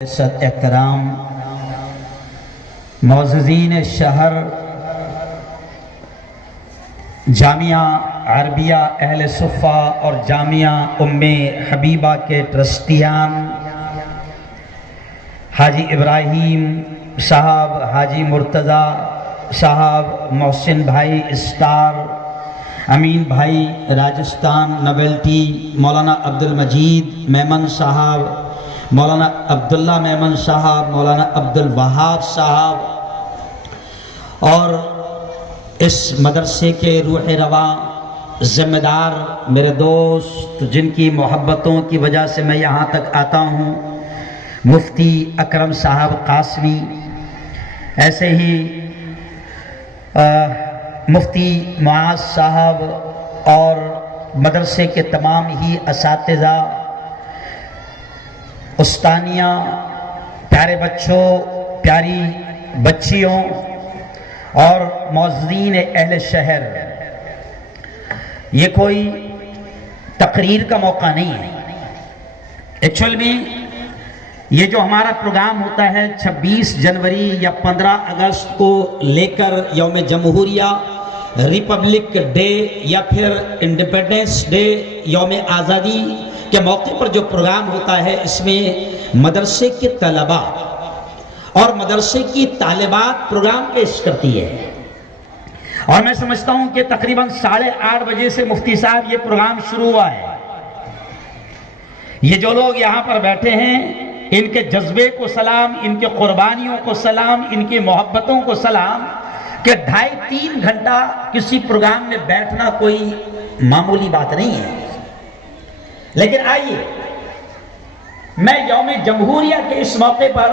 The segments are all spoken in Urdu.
احترام معززین شہر جامعہ عربیہ اہل صفہ اور جامعہ ام حبیبہ کے ٹرسٹیان حاجی ابراہیم صاحب، حاجی مرتضی صاحب، محسن بھائی اسٹار، امین بھائی راجستھان نویلٹی، مولانا عبد المجید میمن صاحب، مولانا عبداللہ میمن صاحب، مولانا عبد الوہاب صاحب، اور اس مدرسے کے روح رواں ذمہ دار میرے دوست جن کی محبتوں کی وجہ سے میں یہاں تک آتا ہوں، مفتی اکرم صاحب قاسمی، ایسے ہی مفتی معاذ صاحب اور مدرسے کے تمام ہی اساتذہ، استانیہ، پیارے بچوں، پیاری بچیوں اور معززین اہل شہر، یہ کوئی تقریر کا موقع نہیں ہے۔ ایکچوئل میں یہ جو ہمارا پروگرام ہوتا ہے 26 جنوری یا 15 اگست کو لے کر یوم جمہوریہ، ریپبلک ڈے یا پھر انڈیپینڈنس ڈے، یوم آزادی کے موقع پر جو پروگرام ہوتا ہے، اس میں مدرسے کے طلباء اور مدرسے کی طالبات پروگرام پیش کرتی ہے، اور میں سمجھتا ہوں کہ تقریباً 8:30 بجے سے مفتی صاحب یہ پروگرام شروع ہوا ہے۔ یہ جو لوگ یہاں پر بیٹھے ہیں، ان کے جذبے کو سلام، ان کے قربانیوں کو سلام، ان کی محبتوں کو سلام، کہ 2.5-3 گھنٹہ کسی پروگرام میں بیٹھنا کوئی معمولی بات نہیں ہے۔ لیکن آئیے، میں یوم جمہوریہ کے اس موقع پر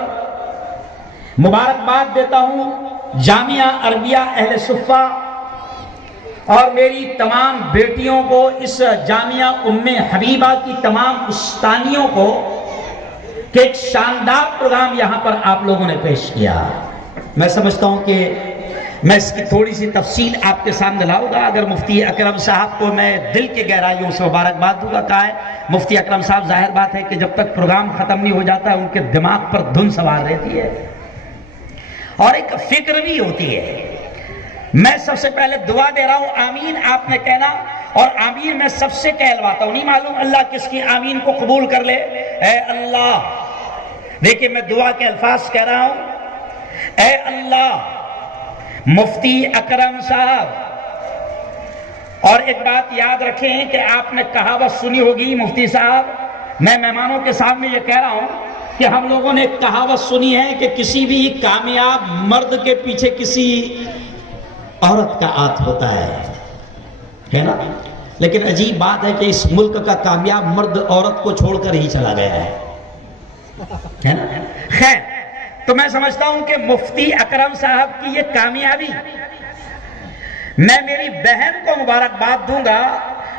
مبارکباد دیتا ہوں جامعہ عربیہ اہل صفہ اور میری تمام بیٹیوں کو، اس جامعہ ام حبیبہ کی تمام استانیوں کو، کہ ایک شاندار پروگرام یہاں پر آپ لوگوں نے پیش کیا۔ میں سمجھتا ہوں کہ میں اس کی تھوڑی سی تفصیل آپ کے سامنے لاؤں گا۔ اگر مفتی اکرم صاحب کو میں دل کے گہرائیوں سے مبارکباد دوں گا، کہا ہے مفتی اکرم صاحب، ظاہر بات ہے کہ جب تک پروگرام ختم نہیں ہو جاتا ان کے دماغ پر دھن سوار رہتی ہے اور ایک فکر بھی ہوتی ہے۔ میں سب سے پہلے دعا دے رہا ہوں، آمین آپ نے کہنا، اور آمین میں سب سے کہلواتا ہوں، نہیں معلوم اللہ کس کی آمین کو قبول کر لے۔ اے اللہ، دیکھیں میں دعا کے الفاظ کہہ رہا ہوں، اے اللہ مفتی اکرم صاحب، اور ایک بات یاد رکھیں کہ آپ نے کہاوت سنی ہوگی مفتی صاحب، میں مہمانوں کے سامنے یہ کہہ رہا ہوں کہ ہم لوگوں نے ایک کہاوت سنی ہے کہ کسی بھی کامیاب مرد کے پیچھے کسی عورت کا ہاتھ ہوتا ہے نا؟ لیکن عجیب بات ہے کہ اس ملک کا کامیاب مرد عورت کو چھوڑ کر ہی چلا گیا ہے نا؟ خیر، تو میں سمجھتا ہوں کہ مفتی اکرم صاحب کی یہ کامیابی، میں میری بہن کو مبارکباد دوں گا۔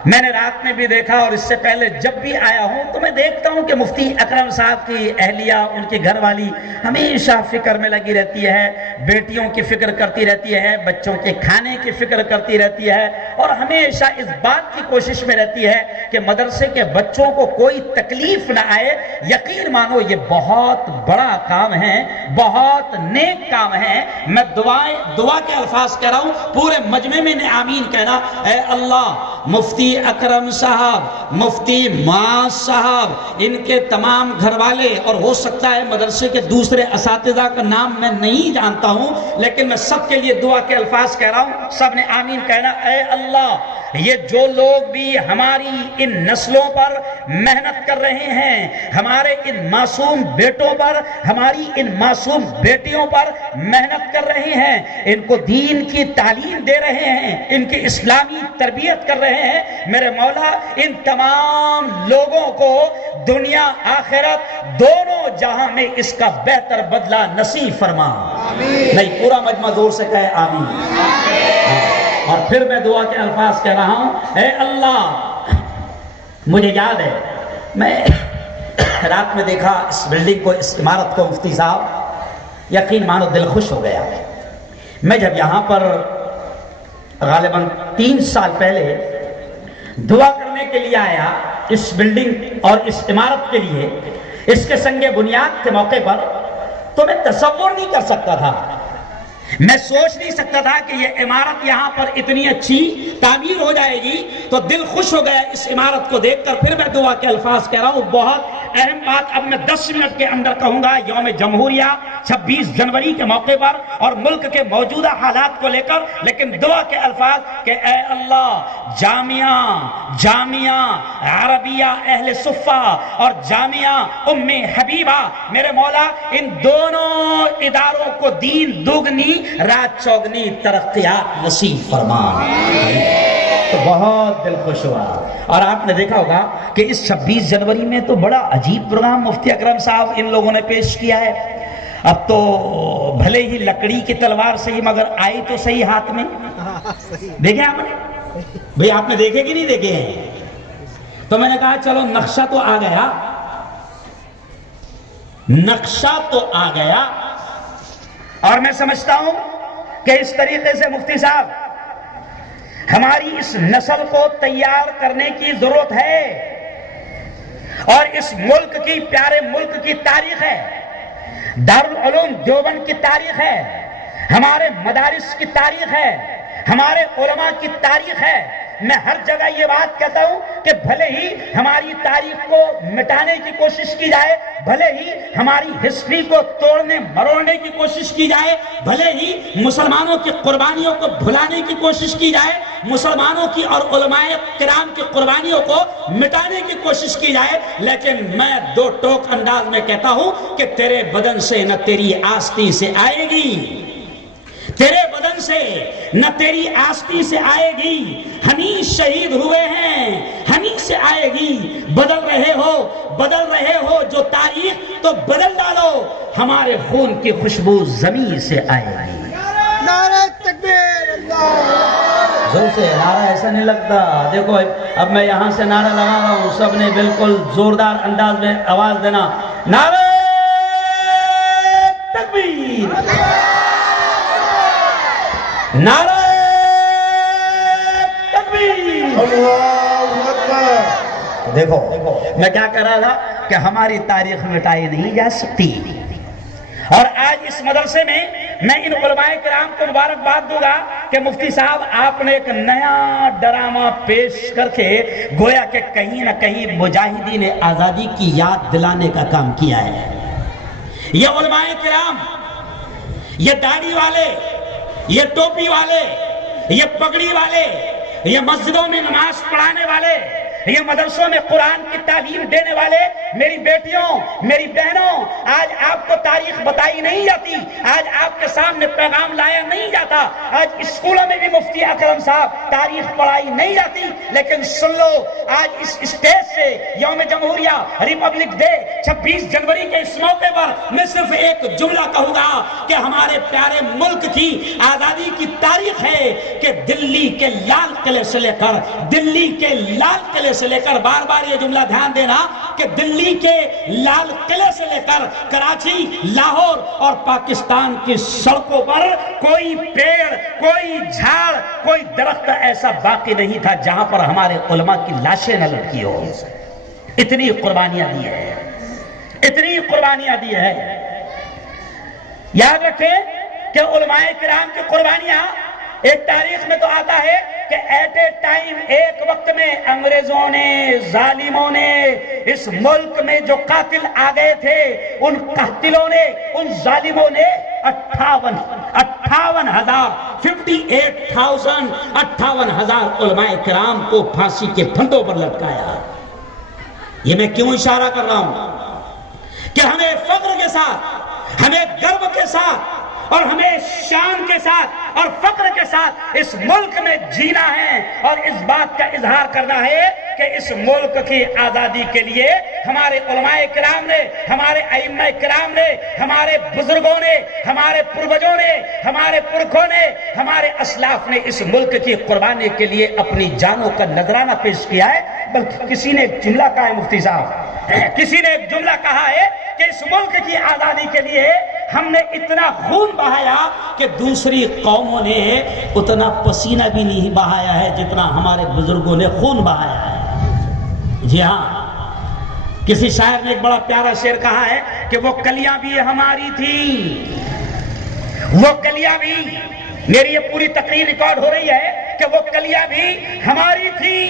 میں نے رات میں بھی دیکھا اور اس سے پہلے جب بھی آیا ہوں تو میں دیکھتا ہوں کہ مفتی اکرم صاحب کی اہلیہ، ان کی گھر والی ہمیشہ فکر میں لگی رہتی ہے، بیٹیوں کی فکر کرتی رہتی ہے، بچوں کے کھانے کی فکر کرتی رہتی ہے، اور ہمیشہ اس بات کی کوشش میں رہتی ہے کہ مدرسے کے بچوں کو کوئی تکلیف نہ آئے۔ یقین مانو یہ بہت بڑا کام ہے، بہت نیک کام ہے۔ میں دعا کے الفاظ کہہ رہا ہوں، پورے مجمع میں نے آمین کہنا، اے اللہ مفتی اکرم صاحب، مفتی معاذ صاحب، ان کے تمام گھر والے، اور ہو سکتا ہے مدرسے کے دوسرے اساتذہ کا نام میں نہیں جانتا ہوں، لیکن میں سب کے لیے دعا کے الفاظ کہہ رہا ہوں، سب نے آمین کہنا۔ اے اللہ، یہ جو لوگ بھی ہماری ان نسلوں پر محنت کر رہے ہیں، ہمارے ان معصوم بیٹوں پر، ہماری ان معصوم بیٹیوں پر محنت کر رہے ہیں، ان کو دین کی تعلیم دے رہے ہیں، ان کی اسلامی تربیت کر رہے ہیں، میرے مولا ان تمام لوگوں کو دنیا آخرت دونوں جہاں میں اس کا بہتر بدلہ نصیب فرما۔ نہیں، پورا مجمع زور سے کہے آمین۔ اور پھر میں دعا کے الفاظ کہہ رہا ہوں، اے اللہ، مجھے یاد ہے میں رات میں دیکھا اس بلڈنگ کو، اس عمارت کو، مفتی صاحب، یقین مانو دل خوش ہو گیا۔ میں جب یہاں پر غالباً 3 سال پہلے دعا کرنے کے لیے آیا اس بلڈنگ اور اس عمارت کے لیے، اس کے سنگ بنیاد کے موقع پر تو میں تصور نہیں کر سکتا تھا، میں سوچ نہیں سکتا تھا کہ یہ عمارت یہاں پر اتنی اچھی تعمیر ہو جائے گی. تو دل خوش ہو گیا اس عمارت کو دیکھ کر. پھر میں دعا کے الفاظ کہہ رہا ہوں. بہت اہم بات اب میں 10 منٹ کے اندر کہوں گا. یوم جمہوریہ 26 جنوری کے موقع پر اور ملک کے موجودہ حالات کو لے کر، لیکن دعا کے الفاظ کہ اے اللہ جامعہ عربیہ اہل صفہ اور جامعہ ام حبیبہ، میرے مولا ان دونوں اداروں کو دین دوگنی رات چوگنی ترقیات نصیب فرما. تو بہت دل خوش ہوا. اور آپ نے دیکھا ہوگا کہ اس 26 جنوری میں تو بڑا عجیب پروگرام مفتی اکرم صاحب ان لوگوں نے پیش کیا ہے. اب تو بھلے ہی لکڑی کی تلوار سے ہی مگر آئی تو صحیح ہاتھ میں. دیکھیں آپ نے بھئی، آپ نے دیکھے کہ نہیں دیکھے ہیں؟ تو میں نے کہا چلو نقشہ تو آ گیا، نقشہ تو آ گیا. اور میں سمجھتا ہوں کہ اس طریقے سے مفتی صاحب ہماری اس نسل کو تیار کرنے کی ضرورت ہے. اور اس ملک کی، پیارے ملک کی تاریخ ہے، دارالعلوم دیوبند کی تاریخ ہے، ہمارے مدارس کی تاریخ ہے، ہمارے علماء کی تاریخ ہے. میں ہر جگہ یہ بات کہتا ہوں کہ بھلے ہی ہماری تاریخ کو مٹانے کی کوشش کی جائے، بھلے ہی ہماری ہسٹری کو توڑنے مروڑنے کی کوشش کی جائے، بھلے ہی مسلمانوں کی قربانیوں کو بھلانے کی کوشش کی جائے، مسلمانوں کی اور علماء کرام کی قربانیوں کو مٹانے کی کوشش کی جائے، لیکن میں دو ٹوک انداز میں کہتا ہوں کہ تیرے بدن سے نہ تیری آستین سے آئے گی، تیرے بدن سے نہ تیری آستین سے آئے گی. ہم ہی شہید ہوئے ہیں، ہم ہی سے آئے گی. بدل رہے ہو جو تاریخ تو بدل ڈالو، ہمارے خون کی خوشبو زمین سے آئے گی. نعرہ تکبیر! اللہ زور سے نعرہ ایسا نہیں لگتا. دیکھو اب میں یہاں سے نعرہ لگا رہا ہوں، سب نے بالکل زوردار انداز میں آواز دینا. نعرہ تکبیر! نعرہ تکبیر! اللہ اکبر! دیکھو میں کیا کہہ رہا تھا کہ ہماری تاریخ مٹائی نہیں جا سکتی. اور آج اس مدرسے میں ان علماء کرام کو مبارکباد دوں گا کہ مفتی صاحب آپ نے ایک نیا ڈرامہ پیش کر کے گویا کہ کہیں نہ کہیں مجاہدین آزادی کی یاد دلانے کا کام کیا ہے. یہ علماء کرام، یہ داڑھی والے، یہ ٹوپی والے، یہ پگڑی والے، یہ مسجدوں میں نماز پڑھانے والے، یہ مدرسوں میں قرآن کی تعلیم دینے والے، میری بیٹیوں، میری بہنوں، آج آپ کو تاریخ بتائی نہیں جاتی، آج آپ کے سامنے پیغام لایا نہیں جاتا، آج اسکولوں میں بھی مفتی اکرم صاحب تاریخ پڑھائی نہیں جاتی. لیکن سن لو، آج اس اسٹیج سے یوم جمہوریہ، ریپبلک ڈے، 26 جنوری کے اس موقع پر میں صرف ایک جملہ کہوں گا کہ ہمارے پیارے ملک کی آزادی کی تاریخ ہے کہ دلی کے لال قلعے سے لے کر، دلی کے لال قلعے سے لے کر، بار بار یہ جملہ دھیان دینا کہ دلی کے لال قلعے سے لے کر کراچی، لاہور اور پاکستان کی سڑکوں پر کوئی پیڑ، کوئی جھاڑ، کوئی درخت ایسا باقی نہیں تھا جہاں پر ہمارے علماء کی لاشیں نہ لٹکی ہو. اتنی قربانیاں دی ہے، اتنی قربانیاں دی ہے. یاد رکھیں کہ علماء کرام کی قربانیاں ایک تاریخ میں تو آتا ہے کہ ایٹ اے ٹائم، ایک وقت میں انگریزوں نے، ظالموں نے اس ملک میں جو قاتل آ گئے تھے، ان قاتلوں نے، ان ظالموں نے 58,000 علماء کرام کو پھانسی کے پھندوں پر لٹکایا. یہ میں کیوں اشارہ کر رہا ہوں کہ ہمیں فخر کے ساتھ، ہمیں گرو کے ساتھ اور ہمیں شان کے ساتھ اور فخر کے ساتھ اس ملک میں جینا ہے اور اس بات کا اظہار کرنا ہے کہ اس ملک کی آزادی کے لیے ہمارے علماء کرام نے، ہمارے ائمہ کرام نے، ہمارے بزرگوں نے، ہمارے پروجوں نے، ہمارے پرکھوں نے، ہمارے اسلاف نے اس ملک کی قربانی کے لیے اپنی جانوں کا نذرانہ پیش کیا ہے. بلکہ کسی نے ایک جملہ کہا ہے مفتی صاحب، کسی نے ایک جملہ کہا ہے کہ اس ملک کی آزادی کے لیے ہم نے اتنا خون بہایا کہ دوسری قوموں نے اتنا پسینہ بھی نہیں بہایا ہے جتنا ہمارے بزرگوں نے خون بہایا ہے. جی ہاں، کسی شاعر نے ایک بڑا پیارا شعر کہا ہے کہ وہ کلیاں بھی ہماری تھیں، وہ کلیاں بھی، میری یہ پوری تقریر ریکارڈ ہو رہی ہے کہ وہ کلیاں بھی ہماری تھیں،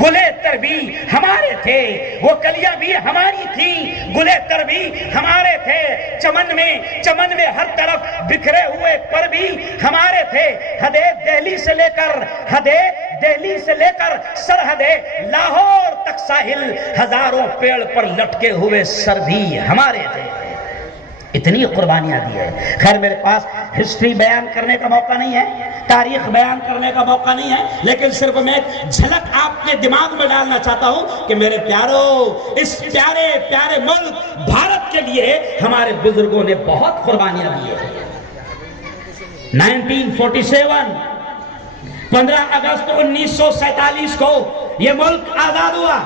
گلے تر بھی ہمارے تھے، وہ کلیاں بھی ہماری تھیں، گلے تر بھی ہمارے تھے، چمن میں ہر طرف بکھرے ہوئے پر بھی ہمارے تھے، حدے دہلی سے لے کر سرحد لاہور تک ساحل، ہزاروں پیڑ پر لٹکے ہوئے سر بھی ہمارے تھے۔ اتنی قربانیاں دی ہے۔ خیر میرے پاس ہسٹری بیان کرنے کا موقع نہیں ہے، تاریخ بیان کرنے کا موقع نہیں ہے، لیکن صرف میں جھلک آپ کے دماغ میں ڈالنا چاہتا ہوں کہ میرے پیارو، اس پیارے پیارے ملک بھارت کے لیے ہمارے بزرگوں نے بہت قربانیاں دی ہیں۔ 1947 15 اگست 1947 کو یہ ملک آزاد ہوا،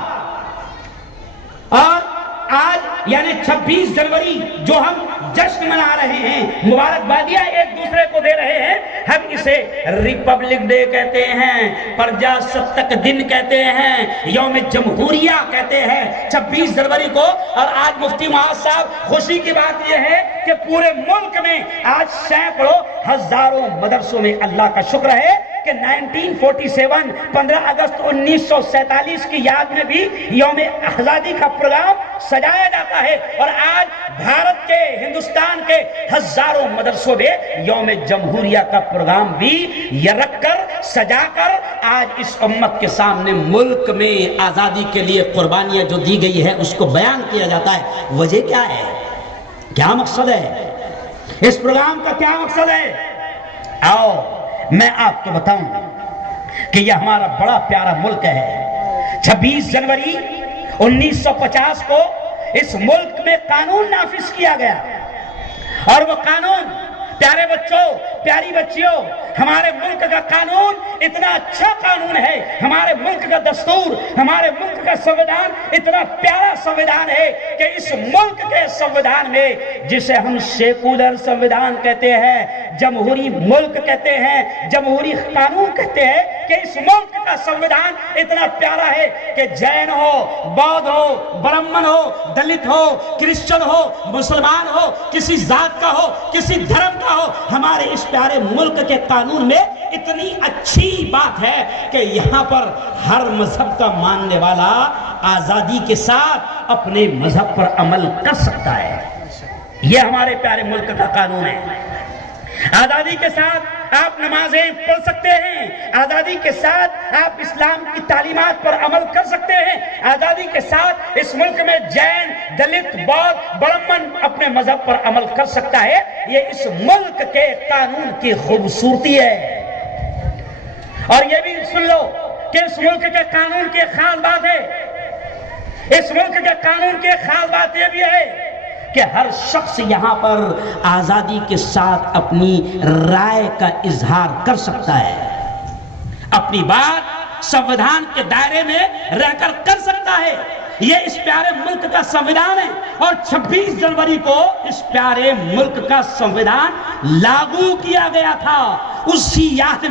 اور آج یعنی 26 جنوری جو ہم جشن منا رہے ہیں، مبارکبادیاں ایک دوسرے کو دے رہے ہیں، ہم اسے ریپبلک ڈے کہتے ہیں، پرجاستک دن کہتے ہیں، یوم جمہوریہ کہتے ہیں 26 جنوری کو۔ اور آج مفتی معاذ صاحب، خوشی کی بات یہ ہے کہ پورے ملک میں آج سینکڑوں ہزاروں مدرسوں میں اللہ کا شکر ہے کہ 1947 15 اگست 1947 کی یاد میں بھی یوم آزادی کا پروگرام سجایا جاتا ہے، اور آج بھارت کے، ہندوستان کے ہزاروں مدرسوں میں یوم جمہوریہ کا پروگرام بھی یہ رکھ کر، سجا کر آج اس امت کے سامنے ملک میں آزادی کے لیے قربانیاں جو دی گئی ہے اس کو بیان کیا جاتا ہے۔ وجہ کیا ہے؟ کیا مقصد ہے اس پروگرام کا؟ کیا مقصد ہے؟ آؤ میں آپ کو بتاؤں کہ یہ ہمارا بڑا پیارا ملک ہے۔ 26 جنوری 1950 کو اس ملک میں قانون نافذ کیا گیا، اور وہ قانون، پیارے بچوں، پیاری بچیوں، ہمارے ملک کا قانون اتنا اچھا قانون ہے، ہمارے ملک کا دستور، ہمارے ملک کا سنویدھان اتنا پیارا سنویدھان ہے کہ اس ملک کے سنویدھان میں، جسے ہم سیکولر سنویدھان کہتے ہیں، جمہوری ملک کہتے ہیں، جمہوری قانون کہتے ہیں، کہ اس ملک کا سنویدھان اتنا پیارا ہے کہ جین ہو، بودھ ہو، برہمن ہو، دلت ہو، کرسچن ہو، مسلمان ہو، کسی ذات کا ہو، کسی دھرم کا ہو، ہمارے اس پیارے ملک کے قانون میں اتنی اچھی بات ہے کہ یہاں پر ہر مذہب کا ماننے والا آزادی کے ساتھ اپنے مذہب پر عمل کر سکتا ہے۔ یہ ہمارے پیارے ملک کا قانون ہے۔ آزادی کے ساتھ آپ نمازیں پڑھ سکتے ہیں، آزادی کے ساتھ آپ اسلام کی تعلیمات پر عمل کر سکتے ہیں، آزادی کے ساتھ اس ملک میں جین، دلت، بودھ، برہمن اپنے مذہب پر عمل کر سکتا ہے۔ یہ اس ملک کے قانون کی خوبصورتی ہے۔ اور یہ بھی سن لو کہ اس ملک کے قانون کی ایک خاص بات ہے، اس ملک کے قانون کی ایک خاص بات یہ بھی ہے کہ ہر شخص یہاں پر آزادی کے ساتھ اپنی رائے کا اظہار کر سکتا ہے، اپنی بات سنویدھان کے دائرے میں رہ کر کر سکتا ہے۔ یہ اس پیارے ملک کا سنویدھان ہے، اور 26 جنوری کو اس پیارے ملک کا سنویدھان لاگو کیا گیا تھا۔ اسی یاد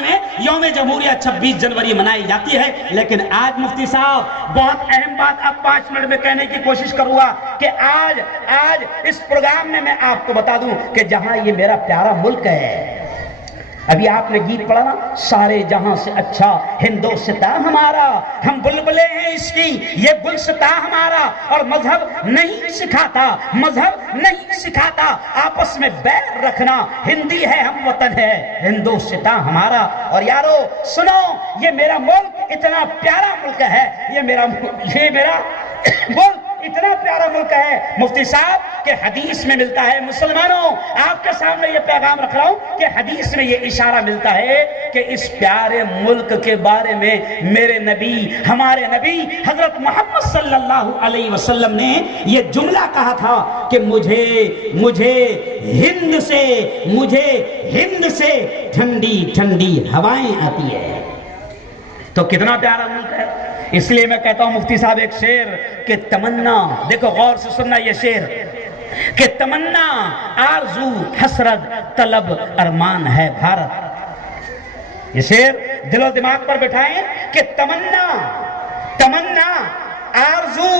میں یوم جمہوریہ 26 جنوری منائی جاتی ہے۔ لیکن آج مفتی صاحب بہت اہم بات اب 5 منٹ میں کہنے کی کوشش کروں گا کہ آج اس پروگرام میں آپ کو بتا دوں کہ جہاں یہ میرا پیارا ملک ہے، ابھی آپ نے گیت پڑھا نا، سارے جہاں سے اچھا ہندوستاں ہمارا، ہم بلبلے ہیں اس کی، یہ گلستاں ہمارا، اور مذہب نہیں سکھاتا آپس میں بیر رکھنا، ہندی ہے ہم وطن ہے ہندوستاں ہمارا۔ اور یارو سنو، یہ میرا ملک اتنا پیارا ملک ہے، یہ میرا ملک اتنا پیارا ملک ہے مفتی صاحب کہ حدیث میں ملتا ہے۔ مسلمانوں، آپ کے سامنے یہ پیغام رکھ رہا ہوں کہ حدیث میں یہ اشارہ ملتا ہے کہ اس پیارے ملک کے بارے میں میرے نبی، ہمارے نبی حضرت محمد صلی اللہ علیہ وسلم نے یہ جملہ کہا تھا کہ مجھے ہند سے ٹھنڈی ٹھنڈی ہوائیں آتی ہے۔ تو کتنا پیارا ملک ہے۔ اس لیے میں کہتا ہوں مفتی صاحب ایک شعر کہ تمنا، دیکھو غور سے سننا یہ شعر، کہ تمنا آرزو حسرت طلب ارمان ہے بھارت۔ یہ شعر دل و دماغ پر بٹھائیں کہ تمنا آرزو،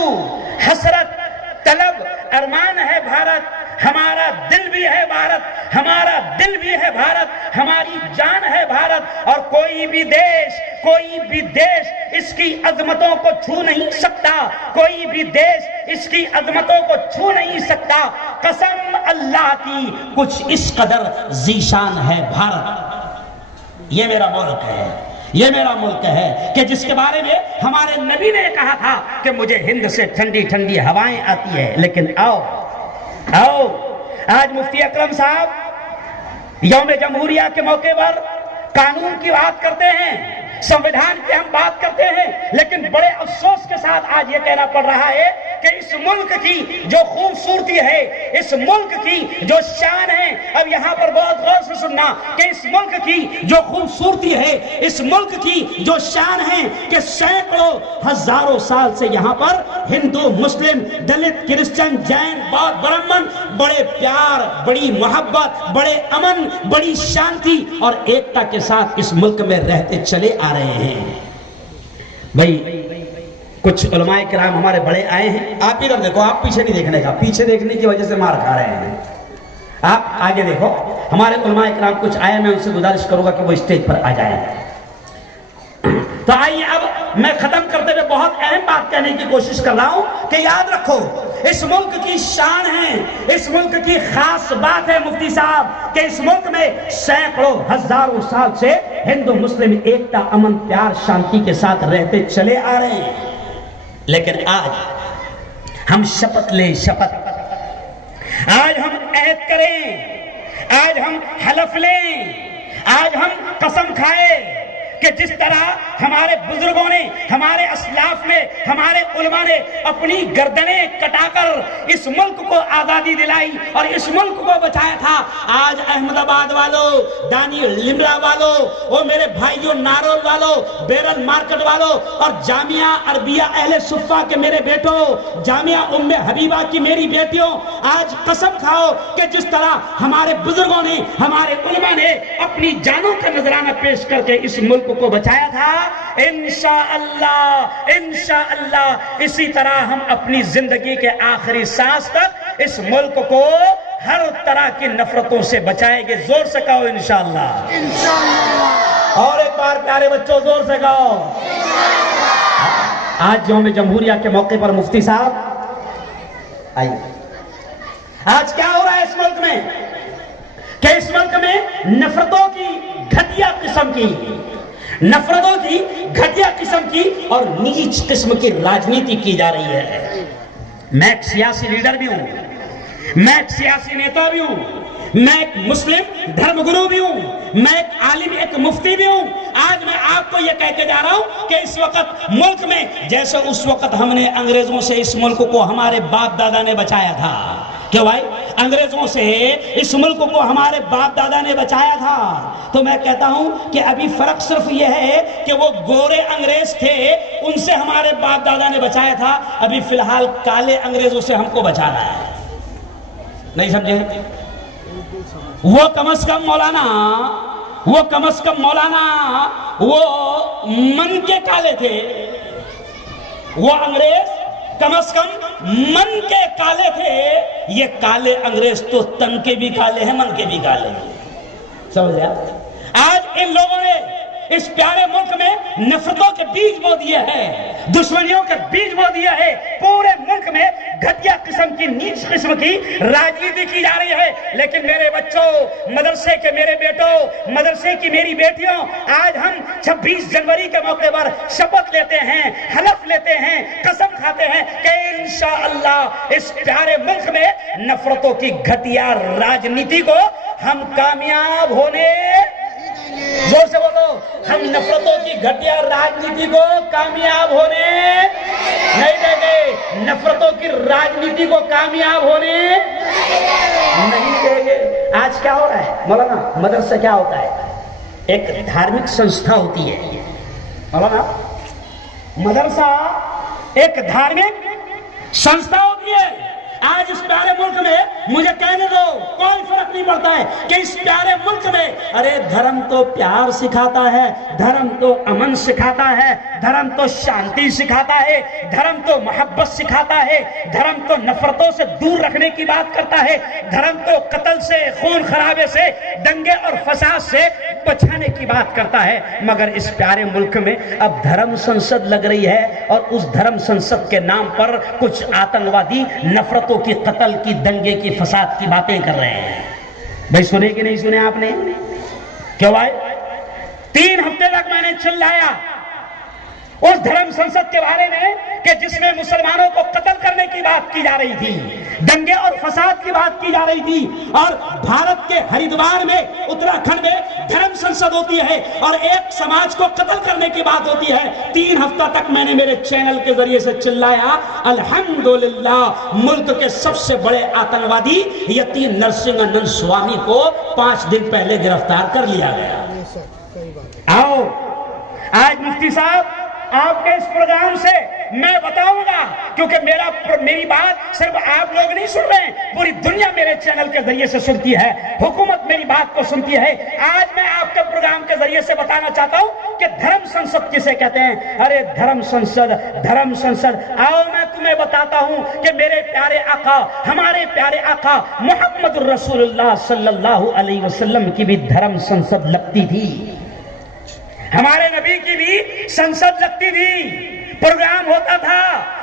حسرت، طلب، ارمان ہے بھارت، ہمارا دل بھی ہے بھارت، ہمارا دل بھی ہے بھارت، ہماری جان ہے بھارت، اور کوئی بھی دیش اس کی عظمتوں کو چھو نہیں سکتا، کوئی بھی دیش اس کی عظمتوں کو چھو نہیں سکتا۔ قسم اللہ کی کچھ اس قدر ذیشان ہے بھارت۔ یہ میرا ملک ہے، یہ میرا ملک ہے کہ جس کے بارے میں ہمارے نبی نے کہا تھا کہ مجھے ہند سے ٹھنڈی ٹھنڈی ہوائیں آتی ہے۔ لیکن آؤ آج مفتی اکرم صاحب یوم جمہوریہ کے موقع پر قانون کی بات کرتے ہیں، سنویدھان کی ہم بات کرتے ہیں، لیکن بڑے افسوس کے ساتھ آج یہ کہنا پڑ رہا ہے کہ اس ملک کی جو خوبصورتی ہے، اس ملک کی جو شان ہے، اب یہاں پر بہت غور سے سننا کہ اس ملک کی جو خوبصورتی ہے، اس ملک کی جو شان ہے کہ سینکڑوں ہزاروں سال سے یہاں پر ہندو، مسلم، دلت، کرسچن، جین، بودھ، برہمن بڑے پیار، بڑی محبت، بڑے امن، بڑی شانتی اور ایکتا کے ساتھ اس ملک میں رہتے چلے آ رہے ہیں۔ بھائی کچھ علماء کرام ہمارے بڑے آئے ہیں، آپ ادھر دیکھو، آپ پیچھے نہیں دیکھنے کا، پیچھے دیکھنے کی وجہ سے مار کھا رہے ہیں، آپ آگے دیکھو۔ ہمارے علماء کرام کچھ آئے، میں ان سے گزارش کروں گا کہ وہ اسٹیج پر آ جائیں۔ تو آئیے اب میں ختم کرتے ہوئے بہت اہم بات کہنے کی کوشش کر رہا ہوں کہ یاد رکھو اس ملک کی شان ہے، اس ملک کی خاص بات ہے مفتی صاحب کہ اس ملک میں سینکڑوں ہزاروں سال سے ہندو مسلم ایکتا، امن، پیار، شانتی کے ساتھ رہتے چلے آ رہے ہیں۔ لیکن آج ہم شپت لیں، شپت، آج ہم عہد کریں، آج ہم حلف لیں، آج ہم قسم کھائیں کہ جس طرح ہمارے بزرگوں نے، ہمارے اسلاف نے، ہمارے علماء نے اپنی گردنیں کٹا کر اس ملک کو آزادی دلائی اور اس ملک کو بچایا تھا، آج احمد آباد والوں، دانی لمرا والوں، اور میرے بھائیوں نارول والوں، بیرل مارکٹ والوں، اور جامعہ عربیہ اہل صفہ کے میرے بیٹوں، جامعہ ام حبیبہ کی میری بیٹیوں، آج قسم کھاؤ کہ جس طرح ہمارے بزرگوں نے، ہمارے علماء نے اپنی جانوں کا نذرانہ پیش کر کے اس ملک کو بچایا تھا، انشاءاللہ اسی طرح ہم اپنی زندگی کے آخری سانس تک اس ملک کو ہر طرح کی نفرتوں سے بچائیں گے۔ زور سے کہو انشاءاللہ، اور ایک بار پیارے بچوں زور سے کہو۔ آج یوم جمہوریہ کے موقع پر مفتی صاحب آئیے، آج کیا ہو رہا ہے اس ملک میں کہ اس ملک میں نفرتوں کی گھٹیا قسم کی، نفرتوں کی گھٹیا قسم کی اور نیچ قسم کی راجنیتی کی جا رہی ہے۔ میں ایک سیاسی لیڈر بھی ہوں، میں ایک سیاسی نیتا بھی ہوں، میں ایک مسلم دھرم گرو بھی ہوں، میں ایک عالم، ایک مفتی بھی ہوں۔ آج میں آپ کو یہ کہہ کے جا رہا ہوں کہ اس وقت ملک میں جیسے اس وقت ہم نے انگریزوں سے اس ملک کو ہمارے باپ دادا نے بچایا تھا، کیوں بھائی؟ انگریزوں سے اس ملک کو ہمارے باپ دادا نے بچایا تھا، تو میں کہتا ہوں کہ ابھی فرق صرف یہ ہے کہ وہ گورے انگریز تھے، ان سے ہمارے باپ دادا نے بچایا تھا، ابھی فی الحال کالے انگریزوں سے ہم کو بچانا ہے۔ نہیں سمجھے؟ وہ کم از کم مولانا، وہ کم از کم مولانا وہ من کے کالے تھے، وہ انگریز کم از کم من کے کالے تھے، یہ کالے انگریز تو تن کے بھی کالے ہیں، من کے بھی کالے ہیں۔ سمجھے؟ آج ان لوگوں نے اس پیارے ملک میں نفرتوں کے بیج بو دیے ہیں، دشمنیوں کے بیج بو دیے ہیں، پورے ملک میں گھٹیا قسم کی، نیچ قسم کی راجنیتی کی جا رہی ہے۔ لیکن میرے بچوں، مدرسے کے میرے بیٹوں، مدرسے کی میری بیٹیوں، آج ہم 26 جنوری کے موقع پر شپت لیتے ہیں، حلف لیتے ہیں، قسم کھاتے ہیں کہ انشاءاللہ اس پیارے ملک میں نفرتوں کی گھٹیا راجنیتی کو ہم کامیاب ہونے، زور سے بولو، ہم نفرتوں کی گھٹیا راجنیتی کو کامیاب ہونے نہیں دیں گے، نفرتوں کی راجنیتی کو کامیاب ہونے نہیں دیں گے۔ آج کیا ہو رہا ہے مولانا؟ مدرسہ کیا ہوتا ہے؟ ایک دھارمک سنستھا ہوتی ہے مولانا، مدرسہ ایک دھارمک سنستھا ہوتی ہے۔ آج اس پیارے ملک میں مجھے کہنے دو، کوئی فرق نہیں کرنی پڑتا ہے کہ اس پیارے ملک میں ارے دھرم تو پیار سکھاتا ہے، دھرم تو امن سکھاتا ہے، دھرم تو شانتی سکھاتا ہے، دھرم تو محبت سکھاتا ہے، دھرم تو نفرتوں سے دور رکھنے کی بات کرتا ہے، دھرم تو قتل سے، خون خرابے سے، دنگے اور فساد سے بچانے کی بات کرتا ہے۔ مگر اس پیارے ملک میں اب دھرم سنسد لگ رہی ہے اور اس دھرم سنسد کے نام پر کچھ آتنکوادی نفرتوں کی، قتل کی، دنگے کی، فساد کی باتیں کر رہے ہیں۔ بھائی سنے کہ نہیں سنے آپ نے؟ کیوں بھائی 3 ہفتے تک میں نے چلایا اس دھرم سنسد کے بارے میں کہ جس میں مسلمانوں کو قتل کرنے کی بات کی جا رہی تھی، دنگے اور فساد کی بات کی جا رہی تھی، اور بھارت کے ہریدوار میں، اتراکھنڈ میں دھرم سنسد ہوتی ہے اور ایک سماج کو قتل کرنے کی بات ہوتی ہے۔ 3 ہفتہ تک میں نے میرے چینل کے ذریعے سے چلایا، الحمدللہ ملک کے سب سے بڑے آتنکوادی یتیم نرسنگ نند سوامی کو 5 دن پہلے گرفتار کر لیا گیا۔ آؤ آج مفتی صاحب آپ کے اس پروگرام سے میں بتاؤں گا، کیونکہ میری بات صرف آپ لوگ نہیں سن رہے ہیں، پوری دنیا میرے چینل کے ذریعے سے سنتی ہے، حکومت میری بات کو سنتی ہے۔ آج میں آپ کے پروگرام کے ذریعے سے بتانا چاہتا ہوں کہ دھرم سنسد کسے کہتے ہیں۔ ارے دھرم سنسد، دھرم سنسد، آؤ میں تمہیں بتاتا ہوں کہ میرے پیارے آقا، ہمارے پیارے آقا محمد الرسول اللہ صلی اللہ علیہ وسلم کی بھی دھرم سنسد لگتی تھی، ہمارے نبی کی بھی سنسد لگتی تھی، پروگرام ہوتا تھا،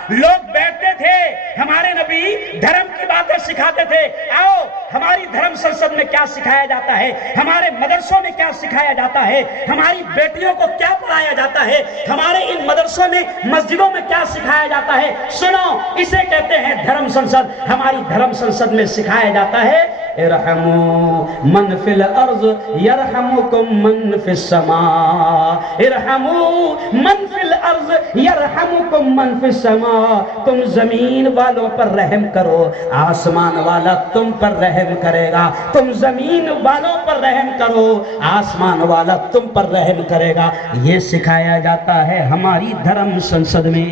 لوگ بیٹھتے تھے، ہمارے نبی دھرم کی باتیں سکھاتے تھے۔ آؤ ہماری دھرم سنسد میں کیا سکھایا جاتا ہے، ہمارے مدرسوں میں کیا سکھایا جاتا ہے، ہماری بیٹیوں کو کیا پڑھایا جاتا ہے، ہمارے ان مدرسوں میں، مسجدوں میں کیا سکھایا جاتا ہے۔ سنو، اسے کہتے ہیں دھرم سنسد۔ ہماری دھرم سنسد میں سکھایا جاتا ہے ارحموا من فی الارض یرحمکم من فی السماء، ارحموا من فی الارض یرحمکم من فی السماء۔ تم زمین والوں پر رحم کرو، آسمان والا تم پر رحم کرے گا۔ تم زمین والوں پر رحم کرو، آسمان والا تم پر رحم کرے گا۔ یہ سکھایا جاتا ہے ہماری دھرم سنسد میں،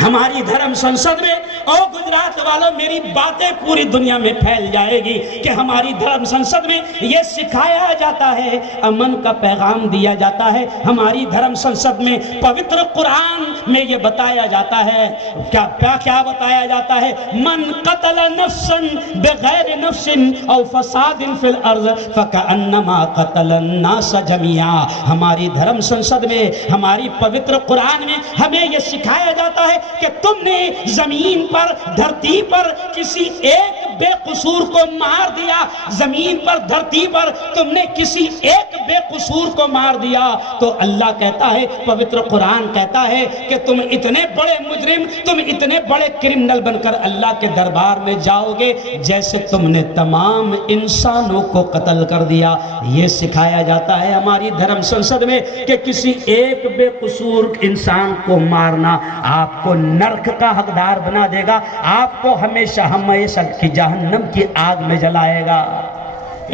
ہماری دھرم سنسد میں۔ اور گجرات والوں، میری باتیں پوری دنیا میں پھیل جائے گی کہ ہماری دھرم سنسد میں یہ سکھایا جاتا ہے، امن کا پیغام دیا جاتا ہے۔ ہماری دھرم سنسد میں پوتر قرآن میں یہ بتایا جاتا ہے، کیا بتایا جاتا ہے؟ من قتل نفسا بغیر نفس او فساد فی الارض فکأنما قتل الناس جميعا۔ ہماری دھرم سنسد میں، ہماری پوتر قرآن میں ہمیں یہ سکھایا جاتا ہے کہ تم نے زمین پر، دھرتی پر کسی ایک بے قصور کو مار دیا، زمین پر، دھرتی پر تم نے کسی ایک بے قصور کو مار دیا تو اللہ کہتا ہے، پوتر قرآن کہتا ہے کہ تم اتنے بڑے مجرم، تم اتنے بڑے کرمنل بن کر اللہ کے دربار میں جاؤ گے جیسے تم نے تمام انسانوں کو قتل کر دیا۔ یہ سکھایا جاتا ہے ہماری دھرم سنسد میں کہ کسی ایک بے قصور انسان کو مارنا آپ کو نرک کا حقدار بنا دے گا، آپ کو ہمیشہ ہمیشہ کی جہنم کی آگ میں جلائے گا۔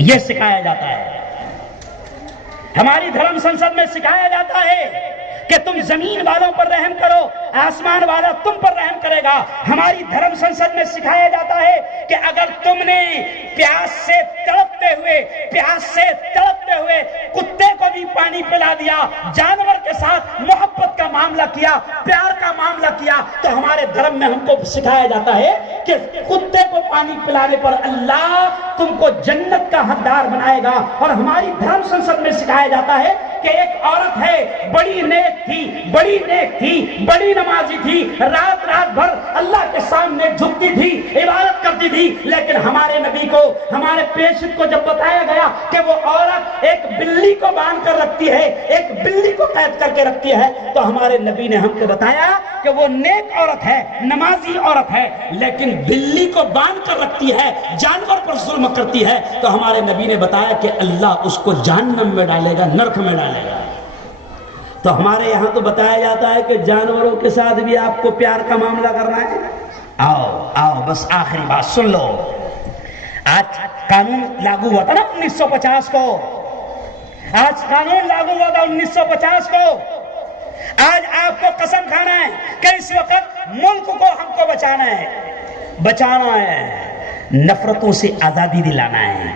یہ سکھایا جاتا ہے ہماری دھرم سنسد میں، سکھایا جاتا ہے کہ تم زمین والوں پر رحم کرو، آسمان والا تم پر رحم کرے گا۔ ہماری دھرم سنسد میں سکھایا جاتا ہے کہ اگر تم نے پیاس سے تڑپتے ہوئے کتے کو بھی پانی پلا دیا، جانور کے ساتھ محبت کا معاملہ کیا، پیار کا معاملہ کیا، تو ہمارے دھرم میں ہم کو سکھایا جاتا ہے کہ کتے کو پانی پلانے پر اللہ تم کو جنت کا حقدار بنائے گا۔ اور ہماری دھرم سنسد میں سکھایا جاتا ہے کہ ایک عورت ہے، بڑی نیک تھی، بڑی نمازی تھی، رات بھر اللہ کے سامنے جھکتی تھی، عبادت کرتی تھی، لیکن ہمارے نبی کو، ہمارے پیشت کو جب بتایا گیا کہ وہ عورت ایک بلی کو باندھ کر رکھتی ہے، ایک بلی کو قید کر کے رکھتی ہے، تو ہمارے نبی نے ہم کو بتایا کہ وہ نیک عورت ہے، نمازی عورت ہے، لیکن بلی کو باندھ کر رکھتی ہے، جانور پر ظلم کرتی ہے، تو ہمارے نبی نے بتایا کہ اللہ اس کو جہنم میں ڈالے گا، نرک میں ڈالے گا۔ تو ہمارے یہاں تو بتایا جاتا ہے کہ جانوروں کے ساتھ بھی آپ کو پیار کا معاملہ کرنا ہے۔ آؤ بس آخری بات سن لو۔ آج قانون لاگو ہوا تھا نا 1950 کو، آج قانون لاگو ہوا تھا 1950 کو۔ آج آپ کو قسم کھانا ہے کہ اس وقت ملک کو ہم کو بچانا ہے، نفرتوں سے آزادی دلانا ہے.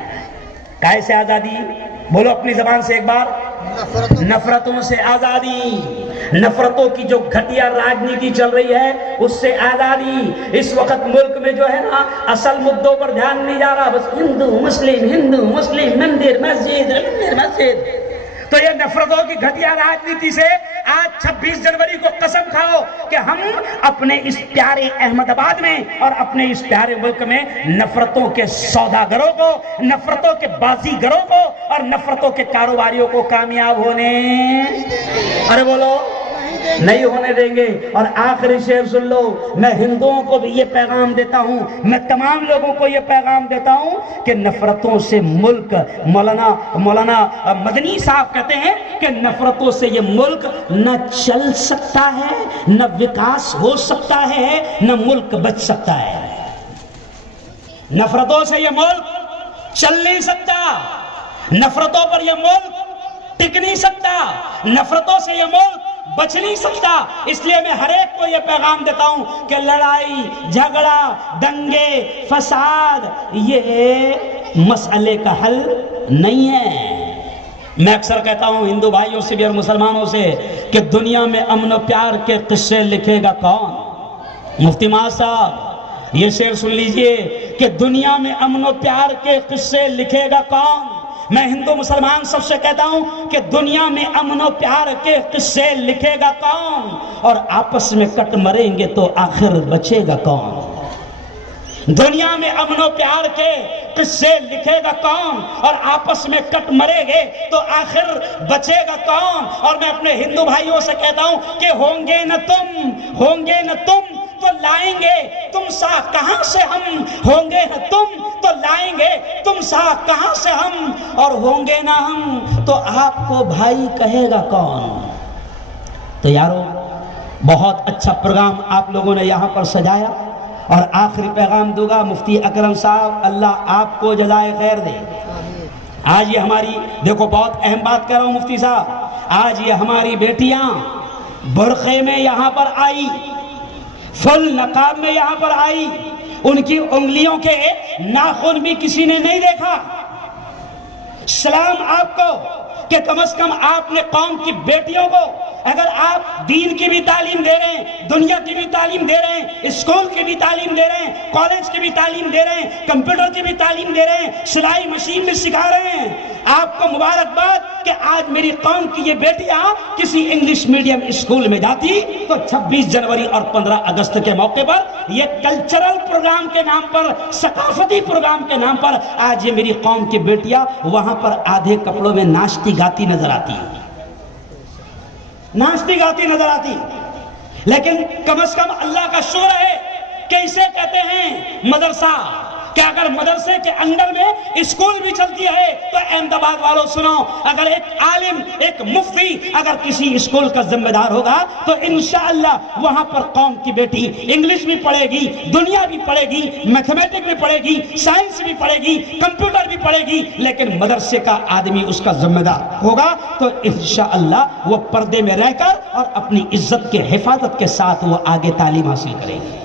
کیسے آزادی؟ بولو اپنی زبان سے ایک بار. نفرتوں سے آزادی. نفرتوں کی جو گھٹیا راجنیتی چل رہی ہے اس سے آزادی. اس وقت ملک میں جو ہے نا اصل مدوں پر دھیان نہیں جا رہا, بس ہندو مسلم مندر مسجد. تو یہ نفرتوں کی گھٹیا راجنیتی سے آج 26 جنوری کو قسم کھاؤ کہ ہم اپنے اس پیارے احمد آباد میں اور اپنے اس پیارے ملک میں نفرتوں کے سوداگروں کو, نفرتوں کے بازیگروں کو اور نفرتوں کے کاروباریوں کو کامیاب ہونے, ارے بولو, نہیں ہونے دیں گے. اور آخری شعر سن لو, میں ہندوؤں کو بھی یہ پیغام دیتا ہوں, میں تمام لوگوں کو یہ پیغام دیتا ہوں کہ نفرتوں سے ملک, مولانا مدنی صاحب کہتے ہیں کہ نفرتوں سے یہ ملک نہ چل سکتا ہے, نہ وکاس ہو سکتا ہے, نہ ملک بچ سکتا ہے. نفرتوں سے یہ ملک چل نہیں سکتا, نفرتوں پر یہ ملک ٹک نہیں سکتا, نفرتوں سے یہ ملک بچ نہیں سکتا. اس لیے میں ہر ایک کو یہ پیغام دیتا ہوں کہ لڑائی جھگڑا دنگے فساد یہ مسئلے کا حل نہیں ہے. میں اکثر کہتا ہوں ہندو بھائیوں سے بھی اور مسلمانوں سے کہ دنیا میں امن و پیار کے قصے لکھے گا کون؟ مفتی ماہ صاحب یہ شعر سن لیجئے کہ دنیا میں امن و پیار کے قصے لکھے گا کون؟ میں ہندو مسلمان سب سے کہتا ہوں کہ دنیا میں امن و پیار کے قصے لکھے گا کون؟ اور آپس میں کٹ مریں گے تو آخر بچے گا کون؟ دنیا میں امن و پیار کے قصے لکھے گا کون؟ اور آپس میں کٹ مرے گے تو آخر بچے گا کون؟ اور میں اپنے ہندو بھائیوں سے کہتا ہوں کہ ہوں گے نہ تم تو لائیں گے تم سا کہاں سے ہم, ہوں گے نہ تم تو لائیں گے تم سا کہاں سے ہم, اور ہوں گے نہ ہم تو آپ کو بھائی کہے گا کون؟ تو یارو بہت اچھا پروگرام آپ لوگوں نے یہاں پر سجایا, اور آخری پیغام دوں گا مفتی اکرم صاحب, اللہ آپ کو جزائے خیر دے. آج یہ ہماری, دیکھو بہت اہم بات کہہ رہا ہوں مفتی صاحب, آج یہ ہماری بیٹیاں برقعے میں یہاں پر آئی, فل نقاب میں یہاں پر آئی, ان کی انگلیوں کے ناخن بھی کسی نے نہیں دیکھا. سلام آپ کو کہ کم از کم آپ نے قوم کی بیٹیوں کو, اگر آپ دین کی بھی تعلیم دے رہے ہیں, دنیا کی بھی تعلیم دے رہے ہیں, اسکول کی بھی تعلیم دے رہے ہیں, کالج کی بھی تعلیم دے رہے ہیں, کمپیوٹر کی بھی تعلیم دے رہے ہیں, سلائی مشین بھی سکھا رہے ہیں, آپ کو مبارکباد کہ آج میری قوم کی یہ بیٹیاں کسی انگلش میڈیم اسکول میں جاتی تو 26 جنوری اور 15 اگست کے موقع پر یہ کلچرل پروگرام کے نام پر, ثقافتی پروگرام کے نام پر آج یہ میری قوم کی بیٹیاں وہاں پر آدھے کپڑوں میں ناچتی گاتی نظر آتی ہیں, ناچتی گاتی نظر آتی. لیکن کم از کم اللہ کا شکر ہے کہ اسے کہتے ہیں مدرسہ, کہ اگر مدرسے کے اندر میں اسکول بھی چلتی ہے تو احمد آباد والوں سنو, اگر ایک عالم ایک مفتی اگر کسی اسکول کا ذمہ دار ہوگا تو انشاءاللہ وہاں پر قوم کی بیٹی انگلش بھی پڑھے گی, دنیا بھی پڑھے گی, میتھمیٹک بھی پڑھے گی, سائنس بھی پڑھے گی, کمپیوٹر بھی پڑھے گی, لیکن مدرسے کا آدمی اس کا ذمہ دار ہوگا تو انشاءاللہ وہ پردے میں رہ کر اور اپنی عزت کے حفاظت کے ساتھ وہ آگے تعلیم حاصل کرے گی.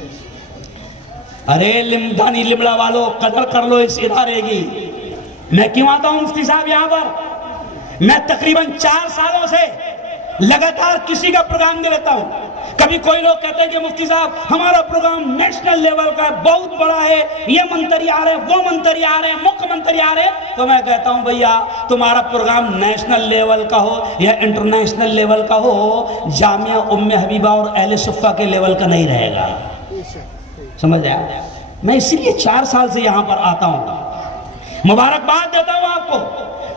ارے لمدانی لمڑا والوں قدر کر لو اس ادارے کی. میں کیوں آتا ہوں مفتی صاحب یہاں پر؟ میں تقریباً 4 سالوں سے لگاتار کسی کا پروگرام نہیں لیتا ہوں. کبھی کوئی لوگ کہتے ہیں کہ مفتی صاحب ہمارا پروگرام نیشنل لیول کا بہت بڑا ہے, یہ منتری آ رہے ہیں, وہ منتری آ رہے ہیں, مکھ منتری آ رہے ہیں. تو میں کہتا ہوں بھیا تمہارا پروگرام نیشنل لیول کا ہو یا انٹرنیشنل لیول کا ہو, جامعہ ام حبیبہ اور اہل صفہ کے لیول کا نہیں رہے گا. سمجھ آیا؟ میں اسی لیے 4 سال سے یہاں پر آتا ہوں. مبارکباد دیتا ہوں آپ کو,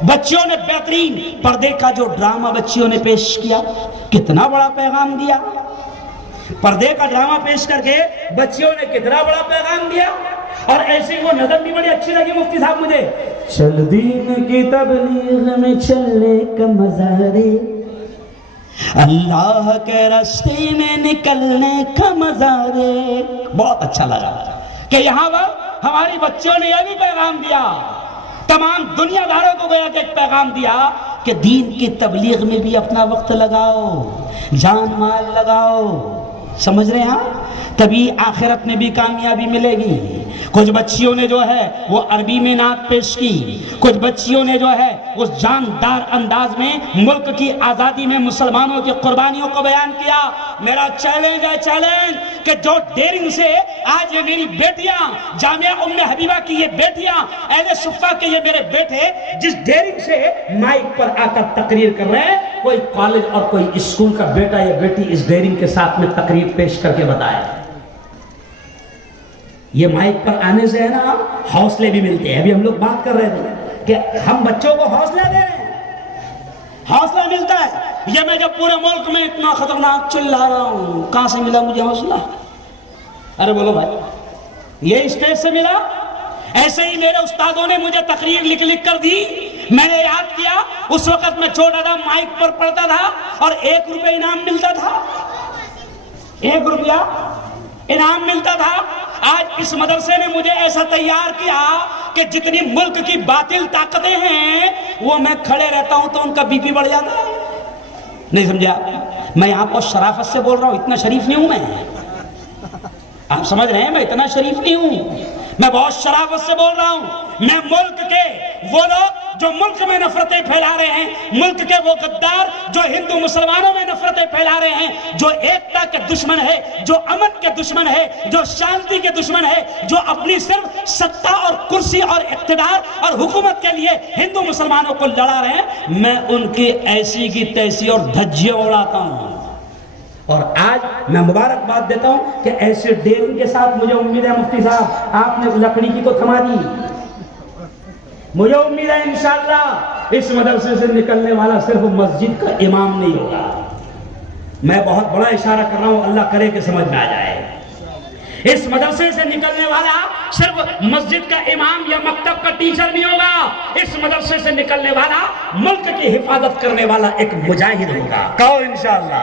بچیوں نے بہترین پردے کا جو ڈرامہ بچیوں نے پیش کیا, کتنا بڑا پیغام دیا. پردے کا ڈرامہ پیش کر کے بچیوں نے کتنا بڑا پیغام دیا. اور ایسی وہ نظم بھی بڑی اچھی لگی مفتی صاحب مجھے, چل دین کی تبلیغ میں چلنے کا مزہ رے, اللہ کے راستے میں نکلنے کا مزہ رے. بہت اچھا لگا کہ یہاں پر ہماری بچیوں نے یہ بھی پیغام دیا, تمام دنیا داروں کو گیا کہ ایک پیغام دیا کہ دین کی تبلیغ میں بھی اپنا وقت لگاؤ, جان مال لگاؤ, سمجھ رہے ہیں؟ تبھی آخرت میں بھی کامیابی ملے گی۔ کچھ بچیوں نے جو ہے وہ عربی میں نعت پیش کی، کچھ بچیوں نے جو ہے اس جاندار انداز میں ملک کی آزادی میں مسلمانوں کی قربانیوں کو بیان کیا۔ میرا چیلنج ہے، چیلنج، کہ جو ڈیرنگ سے آج یہ میری بیٹیاں، جامعہ ام حبیبہ کی یہ بیٹیاں، اہل صفہ کے یہ میرے بیٹے جس ڈیرنگ سے مائک پر آ کر تقریر کر رہے ہیں، کوئی کالج اور کوئی اسکول کا بیٹا یا بیٹی اس ڈیرنگ کے ساتھ میں تقریر پیش کر کے بتائے۔ یہ مائک پر آنے سے ہے نا حوصلے بھی ملتے ہیں۔ ابھی ہم لوگ بات کر رہے تھے کہ ہم بچوں کو حوصلہ دے رہے ہیں، حوصلہ ملتا ہے۔ یہ میں جب پورے ملک میں اتنا خطرناک چلا رہا ہوں، کہاں سے ملا مجھے حوصلہ؟ ارے بولو بھائی، یہ اسٹیج سے ملا؟ ایسے ہی میرے استادوں نے مجھے تقریر لکھ کر دی، میں نے یاد کیا، اس وقت میں چھوٹا تھا، مائک پر پڑھتا تھا اور 1 روپے انعام ملتا تھا، 1 روپیہ انعام ملتا تھا۔ آج اس مدرسے نے مجھے ایسا تیار کیا کہ جتنی ملک کی باطل طاقتیں ہیں وہ میں کھڑے رہتا ہوں تو ان کا بی پی بڑھ جاتا ہے۔ نہیں سمجھا؟ میں یہاں پر شرافت سے بول رہا ہوں، اتنا شریف نہیں ہوں میں، آپ سمجھ رہے ہیں؟ میں اتنا شریف نہیں ہوں، میں بہت شرافت سے بول رہا ہوں۔ میں ملک کے وہ لوگ جو ملک میں نفرتیں پھیلا رہے ہیں، ملک کے وہ غدار جو ہندو مسلمانوں میں نفرتیں پھیلا رہے ہیں، جو ایکتا کے دشمن ہے، جو امن کے دشمن ہے، جو شانتی کے دشمن ہے، جو اپنی صرف ستہ اور کرسی اور اقتدار اور حکومت کے لیے ہندو مسلمانوں کو لڑا رہے ہیں، میں ان کی ایسی کی تیسی اور دھجیاں اڑاتا ہوں۔ اور آج میں مبارکباد دیتا ہوں کہ ایسے ڈیرنگ کے ساتھ مجھے امید ہے مفتی صاحب آپ نے لکڑی کی تو تھما دی، مجھے امید ہے انشاءاللہ اس مدرسے سے نکلنے والا صرف مسجد کا امام نہیں ہوگا۔ میں بہت بڑا اشارہ کر رہا ہوں، اللہ کرے کہ سمجھ میں آ جائے۔ اس مدرسے سے نکلنے والا صرف مسجد کا امام یا مکتب کا ٹیچر نہیں ہوگا، اس مدرسے سے نکلنے والا ملک کی حفاظت کرنے والا ایک مجاہد ہوگا۔ کہو انشاءاللہ۔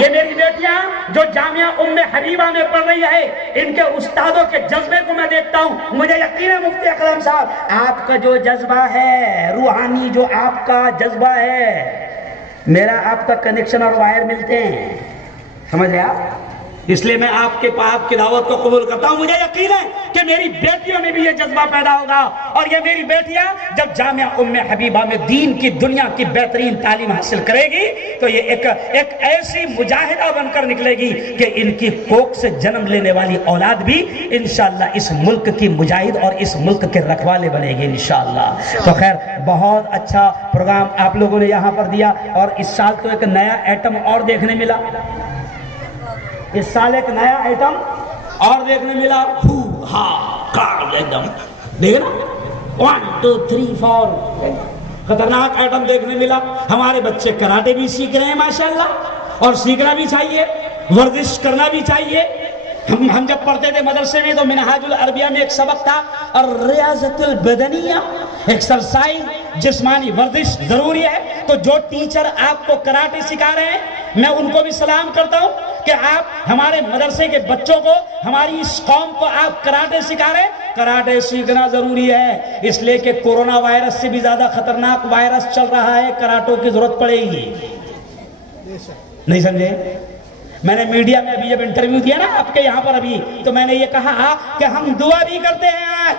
یہ میری بیٹیاں جو جامعہ ام حبیبہ میں پڑھ رہی ہے، ان کے استادوں کے جذبے کو میں دیکھتا ہوں، مجھے یقین ہے مفتی اکرم صاحب آپ کا جو جذبہ ہے روحانی، جو آپ کا جذبہ ہے، میرا آپ کا کنیکشن اور وائر ملتے ہیں، سمجھ رہے آپ؟ اس لیے میں آپ کی دعوت کو قبول کرتا ہوں۔ مجھے یقین ہے کہ میری بیٹیوں میں بھی یہ جذبہ پیدا ہوگا، اور یہ میری بیٹیاں جب جامعہ ام حبیبہ میں دین کی دنیا کی بہترین تعلیم حاصل کرے گی تو یہ ایک ایسی مجاہدہ بن کر نکلے گی کہ ان کی کوکھ سے جنم لینے والی اولاد بھی انشاءاللہ اس ملک کی مجاہد اور اس ملک کے رکھوالے بنے گی انشاءاللہ۔ تو خیر بہت اچھا پروگرام آپ لوگوں نے یہاں پر دیا، اور اس سال تو ایک نیا ایٹم اور دیکھنے ملا، اس سال ایک نیا آئٹم اور دیکھنے ملا، دیکھنا 1 2 3 4 خطرناک آئٹم دیکھنے ملا۔ ہمارے بچے کراٹے بھی سیکھ رہے ہیں ماشاءاللہ، اور سیکھنا بھی چاہیے، ورزش کرنا بھی چاہیے۔ ہم جب پڑھتے تھے مدرسے میں تو منہاج العربیہ میں ایک سبق تھا، اور ریاضت البدنیہ، ایکسرسائز، جسمانی ورزش ضروری ہے۔ تو جو ٹیچر آپ کو کراٹے سکھا رہے ہیں میں ان کو بھی سلام کرتا ہوں کہ آپ ہمارے مدرسے کے بچوں کو، ہماری اس قوم کو آپ کراٹے سکھا رہے ہیں۔ کراٹے سیکھنا ضروری ہے، اس لیے کہ کورونا وائرس سے بھی زیادہ خطرناک وائرس چل رہا ہے، کراٹوں کی ضرورت پڑے گی۔ نہیں سمجھے؟ میں نے میڈیا میں ابھی جب انٹرویو دیا نا آپ کے یہاں پر ابھی، تو میں نے یہ کہا کہ ہم دعا بھی کرتے ہیں، آج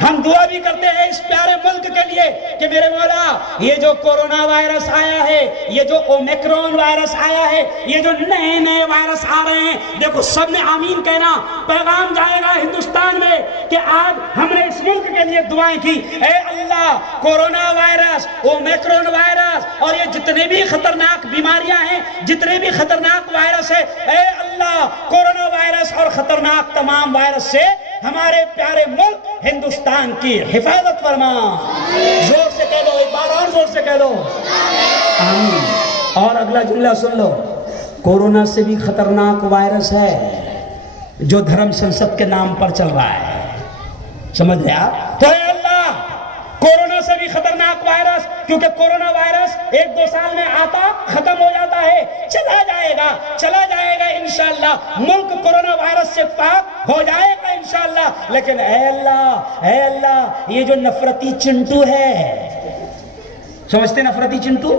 ہم دعا بھی کرتے ہیں اس پیارے ملک کے لیے کہ میرے مولا یہ جو کورونا وائرس آیا ہے، یہ جو اومیکرون وائرس آیا ہے، یہ جو نئے نئے وائرس آ رہے ہیں، دیکھو سب نے آمین کہنا، پیغام جائے گا ہندوستان میں کہ آج ہم نے اس ملک کے لیے دعائیں کی، اے اللہ کورونا وائرس، اومیکرون وائرس اور یہ جتنے بھی خطرناک بیماریاں ہیں، جتنے بھی خطرناک وائرس ہیں، اے اللہ کورونا وائرس اور خطرناک تمام وائرس سے ہمارے پیارے ملک ہندوستان کی حفاظت فرما۔ زور سے کہہ دو، ایک بار اور زور سے کہہ دو آمین۔ اور اگلا جملہ سن لو، کورونا سے بھی خطرناک وائرس ہے جو دھرم سنسد کے نام پر چل رہا ہے، سمجھ رہے آپ؟ تو اے اللہ کورونا سے بھی خطرناک وائرس، کیونکہ کورونا وائرس 1-2 سال میں آتا ختم ہو جاتا ہے، چلا جائے گا انشاءاللہ، ملک کورونا وائرس سے پاک ہو جائے گا انشاءاللہ، لیکن اے اللہ یہ جو نفرتی چنٹو ہے، سمجھتے نفرتی چنٹو؟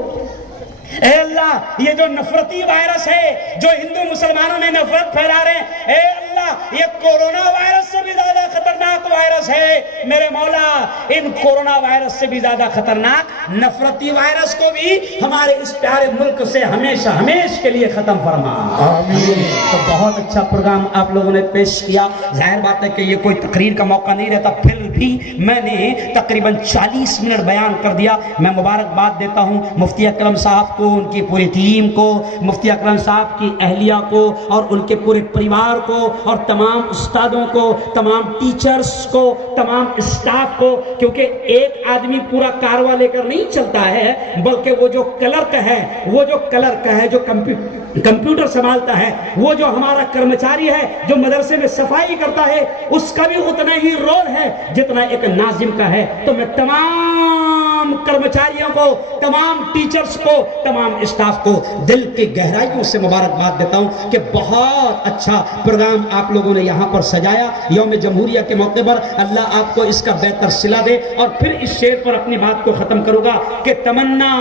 اے اللہ یہ جو نفرتی وائرس ہے جو ہندو مسلمانوں میں نفرت پھیلا رہے ہیں، اے اللہ یہ کورونا وائرس سے بھی زیادہ خطرناک وائرس ہے میرے مولا، ان کورونا وائرس سے بھی زیادہ خطرناک نفرتی وائرس کو بھی ہمارے اس پیارے ملک سے ہمیشہ ہمیشہ کے لیے ختم فرما آمین۔ تو بہت اچھا پروگرام آپ لوگوں نے پیش کیا، ظاہر بات ہے کہ یہ کوئی تقریر کا موقع نہیں رہتا، پھر بھی میں نے تقریباً 40 منٹ بیان کر دیا۔ میں مبارکباد دیتا ہوں مفتی اکرم صاحب کو، ان کی پوری ٹیم کو، مفتی اکرم صاحب کی اہلیہ کو اور ان کے پورے پریوار کو، اور تمام استادوں کو، تمام ٹیچرز کو، تمام اسٹاف کو، کیونکہ ایک آدمی پورا کارواں لے کر نہیں چلتا ہے، بلکہ وہ جو کلرک ہے جو کمپیوٹر سنبھالتا ہے، وہ جو ہمارا کرمچاری ہے جو مدرسے میں صفائی کرتا ہے، اس کا بھی اتنا ہی رول ہے جتنا ایک ناظم کا ہے۔ تو میں تمام کرمچاریوں کو، تمام ٹیچرز کو، تمام اسٹاف کو دل کی گہرائیوں سے مبارکباد دیتا ہوں کہ بہت اچھا پروگرام آپ لوگوں نے یہاں پر سجایا یوم جمہوریہ کے موقع پر۔ اللہ آپ کو اس کا بہتر صلہ دے۔ اور پھر اس شعر پر اپنی بات کو ختم کروں گا کہ تمنا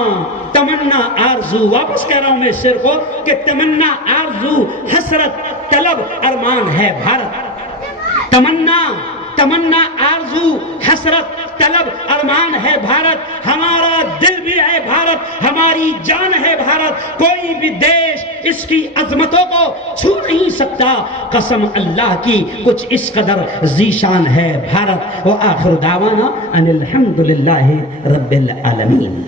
آرزو، واپس کہہ رہا ہوں میں اس شعر کو، کہ تمنا آرزو حسرت طلب ارمان ہے بھارت، تمنا آرزو حسرت طلب ارمان ہے بھارت، ہمارا دل بھی ہے بھارت، ہماری جان ہے بھارت، کوئی بھی دیش اس کی عظمتوں کو چھو نہیں سکتا، قسم اللہ کی کچھ اس قدر ذیشان ہے بھارت۔ وآخر دعوانا ان الحمدللہ رب العالمین۔